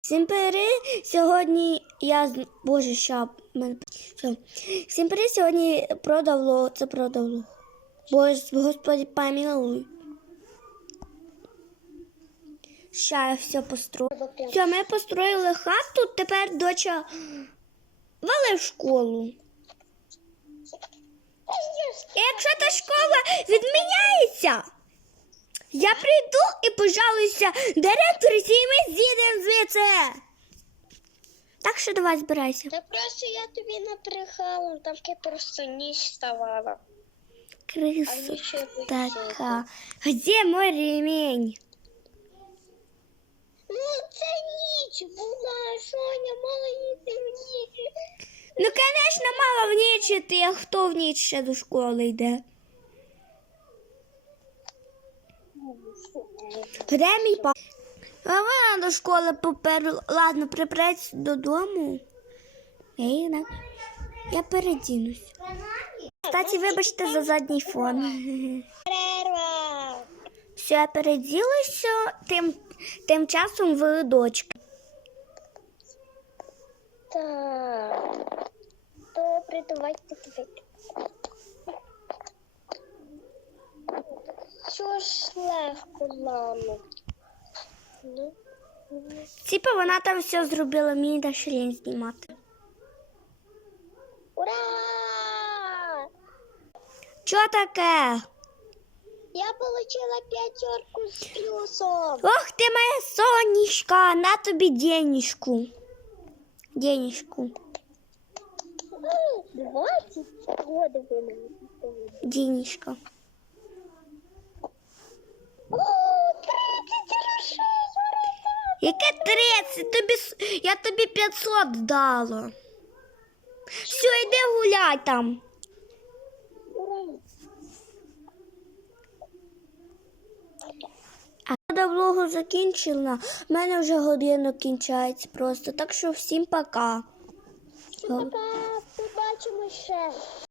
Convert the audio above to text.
Всім привіт! Сьогодні я з- Боже, ща мене що? Всім привіт! Сьогодні продавло. Це продавло. Боже, Господи, помилуй. Ща я все построю. Все, ми построїли хату, тепер доча вали в школу. Якщо та школа відміняється, я прийду і пожалуюся директорці, і ми з'їдемо звідси. Так що давай збирайся. Та просто я тобі напрягала, там просто ніч ставала. А Крису нічого така. Где мой ремень? Ну це ніч була, Соня, мала їсти в ніч. Ну, конечно, мало в ніч іти, а хто в ніч ще до школи йде? Де мій папа? Вона до школи поперла. Ладно, припреться додому. Я, її я передінусь. Кстати, вибачте за задній фон. Все, я переділася, тим, тим часом ви дочка. Так. Добре, давайте тобі. Що ж легко, мамо? Ну, ну. Типа вона там все зробила, мені далі лінь знімати. Ура! Що таке? Я получила пятерку с плюсом. Ох ти моя сонечка, на тобі денежку. Денежку. 20 года вы мне поставили. Денежка. Яке 30? Тобі, я тобі 500 дала. Все, йди гуляй там. А влогу закінчила, в мене вже година кінчається просто. Так що всім пока. Пока, побачимо ще.